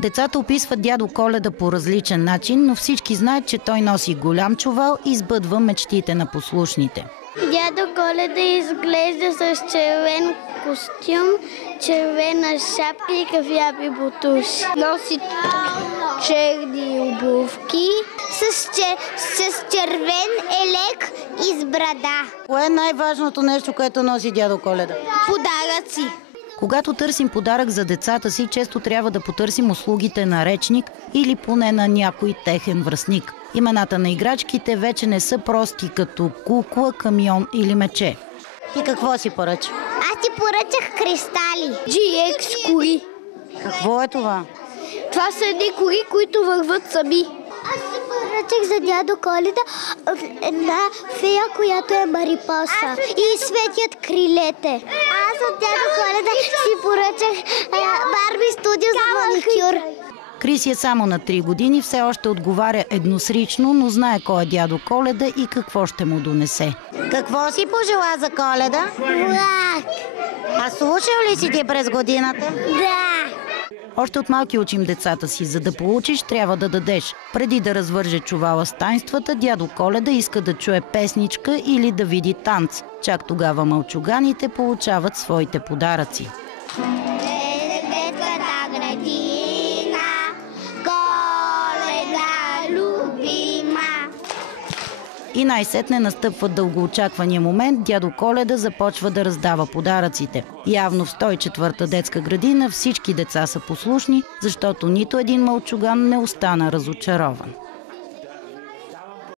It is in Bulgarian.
Децата описват дядо Коледа по различен начин, но всички знаят, че той носи голям чувал и сбъдва мечтите на послушните. Дядо Коледа изглежда с червен костюм, червена шапка и кафяви бутуши. Носи черни обувки с червен елек и с брада. Кое е най-важното нещо, което носи дядо Коледа? Подаръци. Когато търсим подарък за децата си, често трябва да потърсим услугите на речник или поне на някой техен връстник. Имената на играчките вече не са прости като кукла, камион или мече. И какво си поръча? Аз ти поръчах кристали. GX коли. Какво е това? Това са едни коли, които върват сами. Аз си поръчах за дядо Коледа една фея, която е марипоса и светят крилете. Аз от дядо Коледа си поръчах Барби студио за маникюр. Крис е само на 3 години, все още отговаря едносрично, но знае кой е дядо Коледа и какво ще му донесе. Какво си пожела за Коледа? Влак! А слушал ли си ти през годината? Да! Още от малки учим децата си, за да получиш, трябва да дадеш. Преди да развърже чувала с тайнствата, дядо Коледа иска да чуе песничка или да види танц. Чак тогава мълчуганите получават своите подаръци. И най-сетне настъпва дългоочаквания момент, дядо Коледа започва да раздава подаръците. Явно в 104-та детска градина всички деца са послушни, защото нито един мълчуган не остана разочарован.